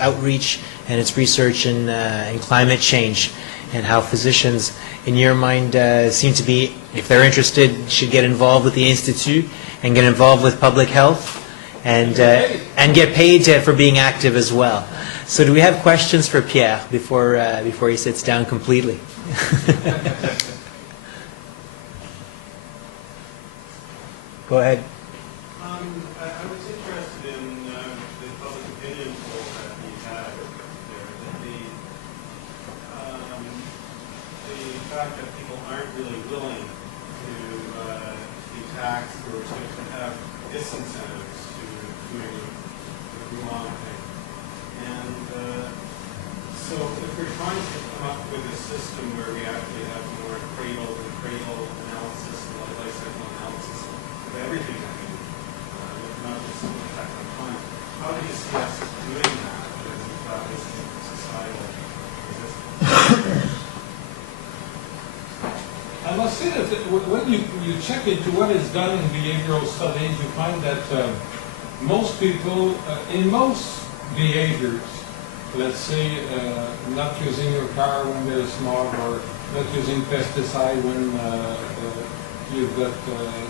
outreach and its research in climate change, and how physicians, in your mind, seem to be, if they're interested, should get involved with the Institute and get involved with public health and get paid for being active as well. So do we have questions for Pierre before he sits down completely? Go ahead. I was interested in the public opinion poll that he had there, that the fact that people aren't really willing to be taxed or to have disincentives to doing the wrong thing. And so if we're trying to come up with a system where we actually have more cradle analysis and life cycle analysis of everything that we do, not just the effect on time, how do you see us doing that without this societal resistance? I must say that when you check into what is done in behavioral studies, you find that most people, in most behaviors, let's say not using your car when there's smog, or not using pesticide when you've got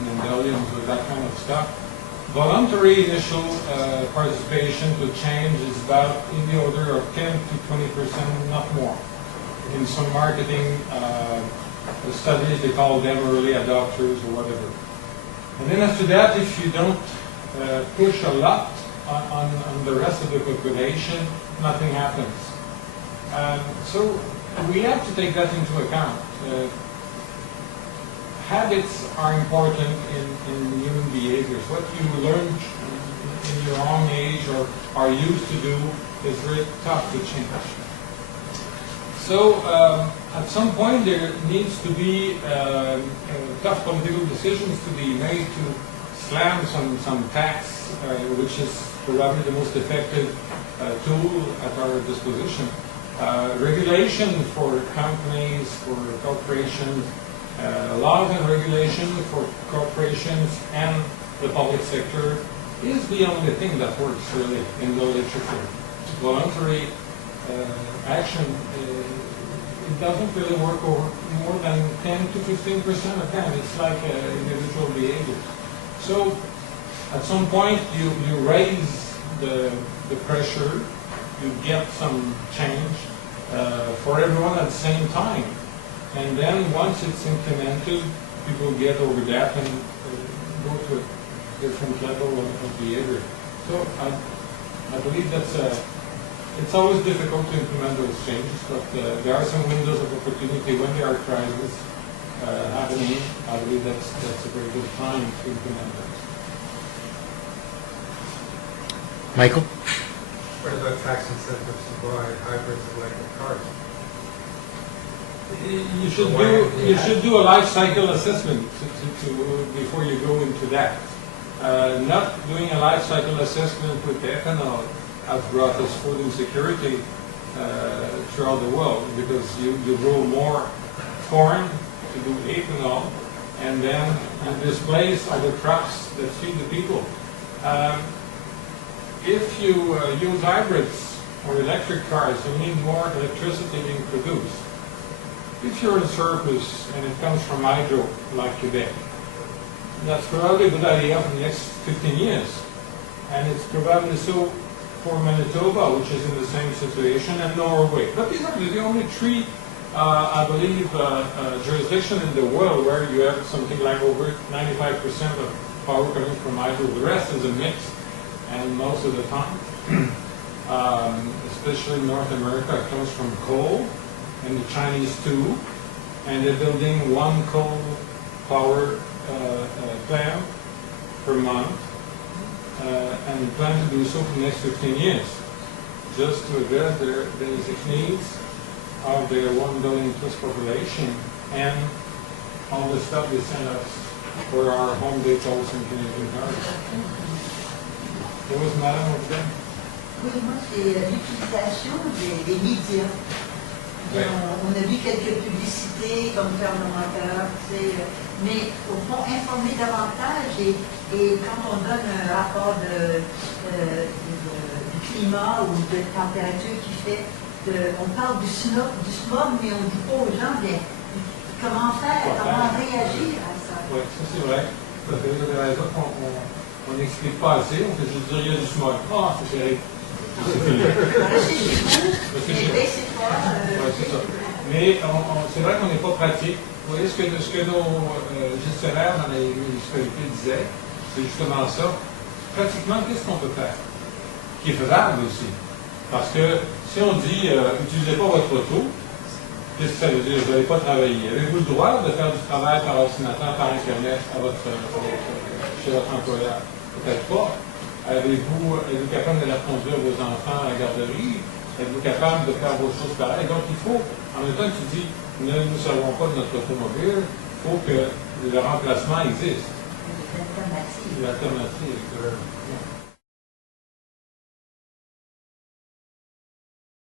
indulgence with that kind of stuff, voluntary initial participation to change is about in the order of 10 to 20%, not more. In some marketing studies, they call them early adopters or whatever. And then after that, if you don't push a lot on the rest of the population, nothing happens. So we have to take that into account. Habits are important in human behaviors. What you learn in your own age or are used to do is very tough to change. So at some point there needs to be tough political decisions to be made to slam some tax, which is probably the most effective tool at our disposition. Regulation for companies, for corporations, laws and regulation for corporations and the public sector is the only thing that works really in the literature. Voluntary action, it doesn't really work over more than 10 to 15% of time. It's like individual behavior. So at some point you raise the pressure, you get some change for everyone at the same time. And then once it's implemented, people get over that and go to a different level of behavior. So I believe that's it's always difficult to implement those changes, but there are some windows of opportunity when there are crises happening. I believe that's a very good time to implement that. Michael? What about tax incentives to buy hybrids of electric cars? You should do a life cycle assessment before you go into that. Not doing a life cycle assessment with ethanol has brought us food insecurity throughout the world, because you grow more corn to do ethanol, and then you displace other crops that feed the people. If you use hybrids or electric cars, you need more electricity being produced. If you're in surplus and it comes from hydro, like Quebec, that's probably a good idea for the next 15 years. And it's probably so for Manitoba, which is in the same situation, and Norway. But these are the only three, I believe, jurisdictions in the world where you have something like over 95% of power coming from hydro. The rest is a mix, and most of the time, especially in North America, it comes from coal, and the Chinese too, and they're building one coal power plant per month, and plan to do so for the next 15 years, just to address their basic needs of their 1 billion plus population and all the stuff they send us for our home depots and Canadian cars. There was Madame over there. Oui, moi c'est l'utilisation des médias. Ouais. On a vu quelques publicités comme fermenteur, mais au fond, informer davantage et quand on donne un rapport du climat ou de température qui fait on parle du smog, mais on ne dit pas aux gens bien, comment faire, comment réagir à ça. Oui, ça c'est vrai. Vous avez raison, on n'explique pas assez, on fait juste dire il y a du smog. Ah, c'est terrible. C'est fini. Restez chez vous, Parce que mais j'ai- baissez pas. Ouais, c'est ça. Mais c'est vrai qu'on n'est pas pratique. Vous voyez, ce que nos gestionnaires dans les municipalités disaient, c'est justement ça. Pratiquement, qu'est-ce qu'on peut faire? Qui est faisable aussi. Parce que si on dit, utilisez pas votre auto, qu'est-ce que ça veut dire? Vous n'allez pas travailler. Avez-vous le droit de faire du travail par ordinateur, par Internet chez votre employeur? Peut-être pas. Êtes-vous capable de leur conduire vos enfants à la garderie? Êtes-vous capable de faire vos choses pareilles? Donc, il faut, en même temps que tu dis, ne nous servons pas de notre automobile, il faut que le remplacement existe. L'alternative. L'alternative.